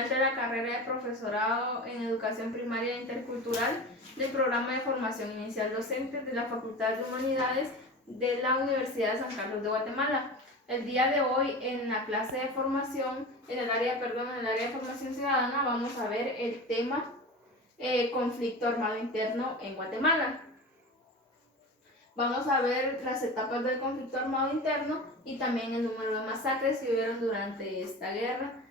estudiante de la carrera de profesorado en educación primaria e intercultural del programa de formación inicial docente de la Facultad de Humanidades de la Universidad de San Carlos de Guatemala. El día de hoy en la clase de formación, en el área de formación ciudadana, vamos a ver el tema conflicto armado interno en Guatemala. Vamos a ver las etapas del conflicto armado interno y también el número de masacres que hubieron durante esta guerra.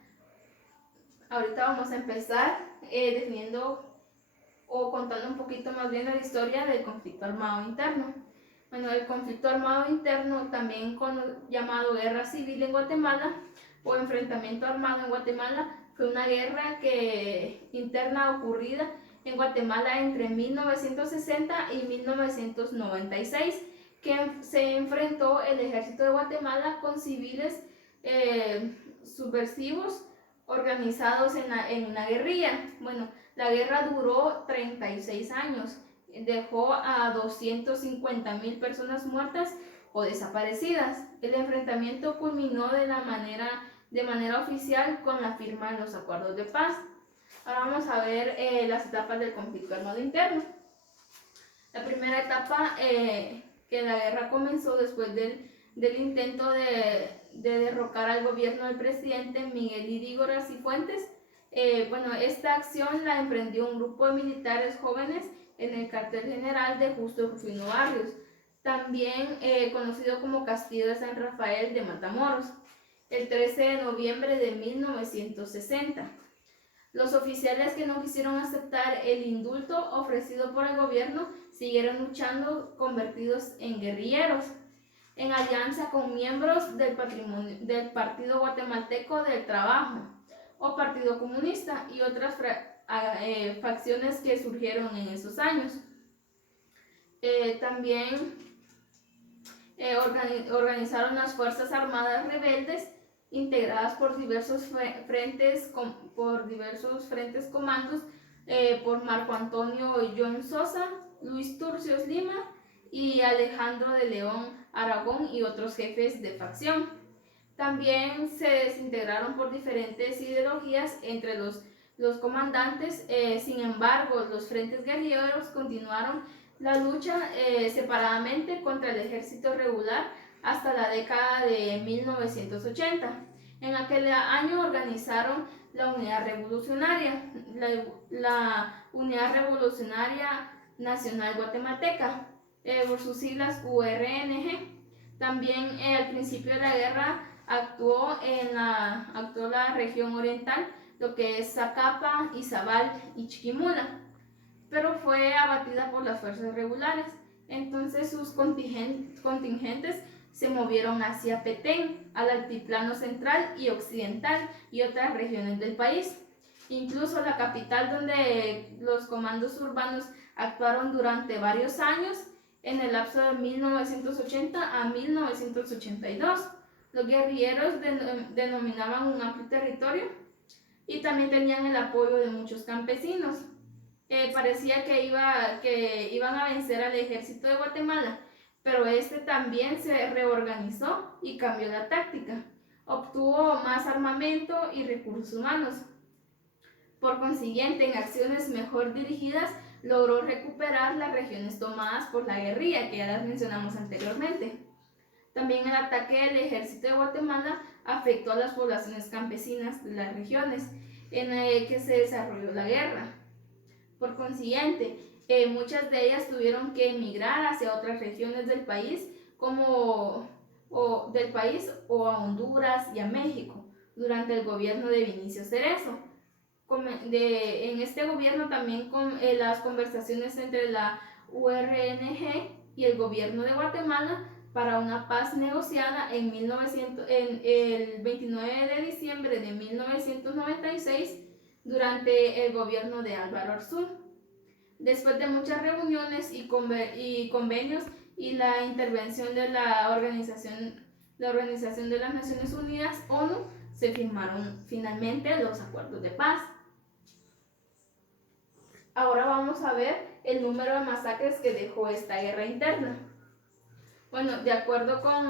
Ahorita vamos a empezar definiendo o contando un poquito más bien la historia del conflicto armado interno. Bueno, el conflicto armado interno, también llamado guerra civil en Guatemala o enfrentamiento armado en Guatemala, fue una guerra interna ocurrida en Guatemala entre 1960 y 1996, que se enfrentó el ejército de Guatemala con civiles subversivos organizados en una guerrilla. Bueno, la guerra duró 36 años, dejó a 250,000 personas muertas o desaparecidas. El enfrentamiento culminó de manera oficial con la firma de los acuerdos de paz. Ahora vamos a ver las etapas del conflicto armado interno. La primera etapa, que la guerra comenzó después del intento de derrocar al gobierno del presidente Miguel Ydígoras Cifuentes. Esta acción la emprendió un grupo de militares jóvenes en el cuartel general de Justo Rufino Barrios, también conocido como Castillo de San Rafael de Matamoros, el 13 de noviembre de 1960. Los oficiales que no quisieron aceptar el indulto ofrecido por el gobierno siguieron luchando, convertidos en guerrilleros, en alianza con miembros del Partido Guatemalteco del Trabajo o Partido Comunista y otras facciones que surgieron en esos años. También organizaron las Fuerzas Armadas Rebeldes, integradas por diversos frentes comandos por Marco Antonio John Sosa, Luis Turcios Lima y Alejandro de León Aragón y otros jefes de facción. También se desintegraron por diferentes ideologías entre los comandantes. Sin embargo, los frentes guerrilleros continuaron la lucha separadamente contra el ejército regular hasta la década de 1980. En aquel año organizaron la Unidad Revolucionaria, la Unidad Revolucionaria Nacional Guatemalteca, por sus siglas URNG. También al principio de la guerra actuó la región oriental, lo que es Zacapa, Izabal y Chiquimula, pero fue abatida por las fuerzas regulares. Entonces sus contingentes se movieron hacia Petén, al altiplano central y occidental y otras regiones del país. Incluso la capital, donde los comandos urbanos actuaron durante varios años, en el lapso de 1980 a 1982. Los guerrilleros denominaban un amplio territorio y también tenían el apoyo de muchos campesinos. Parecía que iban a vencer al ejército de Guatemala, pero este también se reorganizó y cambió la táctica. Obtuvo más armamento y recursos humanos. Por consiguiente, en acciones mejor dirigidas, logró recuperar las regiones tomadas por la guerrilla, que ya las mencionamos anteriormente. También el ataque del ejército de Guatemala afectó a las poblaciones campesinas de las regiones en las que se desarrolló la guerra. Por consiguiente, muchas de ellas tuvieron que emigrar hacia otras regiones del país, o a Honduras y a México, durante el gobierno de Vinicio Cerezo. En este gobierno también las conversaciones entre la URNG y el gobierno de Guatemala para una paz negociada en el 29 de diciembre de 1996 durante el gobierno de Álvaro Arzú. Después de muchas reuniones y convenios y la intervención de la Organización de las Naciones Unidas, ONU, se firmaron finalmente los acuerdos de paz. Ahora vamos a ver el número de masacres que dejó esta guerra interna. Bueno, de acuerdo con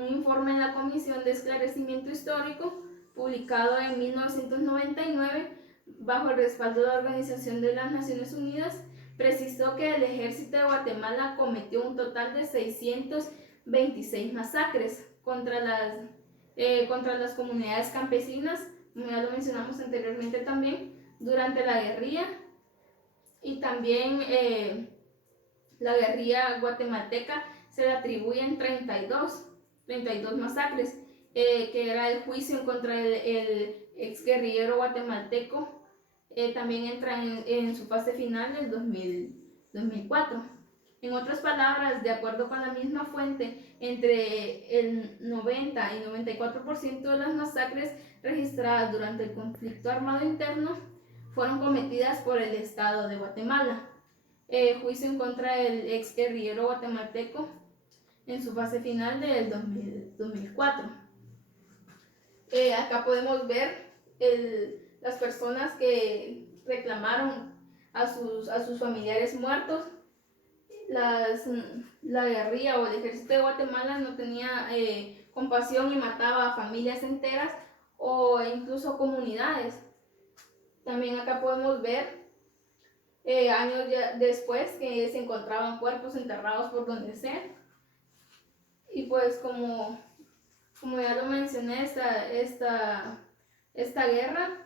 un informe de la Comisión de Esclarecimiento Histórico, publicado en 1999 bajo el respaldo de la Organización de las Naciones Unidas, precisó que el ejército de Guatemala cometió un total de 626 masacres contra las comunidades campesinas, como ya lo mencionamos anteriormente también, durante la guerrilla, y también la guerrilla guatemalteca se le atribuyen 32 masacres, que era el juicio contra el exguerrillero guatemalteco. También entra en su fase final del 2004. En otras palabras, de acuerdo con la misma fuente, entre el 90 y 94% de las masacres registradas durante el conflicto armado interno fueron cometidas por el Estado de Guatemala. Juicio en contra del ex guerrillero guatemalteco en su fase final del 2004. Acá podemos ver las personas que reclamaron a sus familiares muertos. La guerrilla o el ejército de Guatemala no tenía compasión y mataba a familias enteras o incluso comunidades. También acá podemos ver años después que se encontraban cuerpos enterrados por donde sea. Y pues como ya lo mencioné, esta guerra,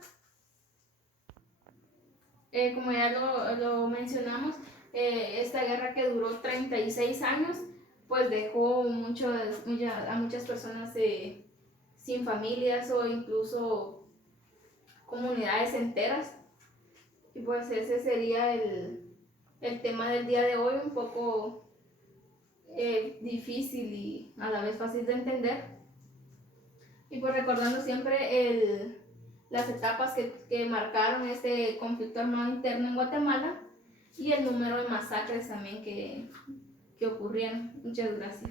como ya lo mencionamos, esta guerra que duró 36 años, pues dejó a muchas personas sin familias o incluso comunidades enteras. Y pues ese sería el tema del día de hoy, un poco difícil y a la vez fácil de entender. Y pues recordando siempre las etapas que marcaron este conflicto armado interno en Guatemala y el número de masacres también que ocurrieron. Muchas gracias.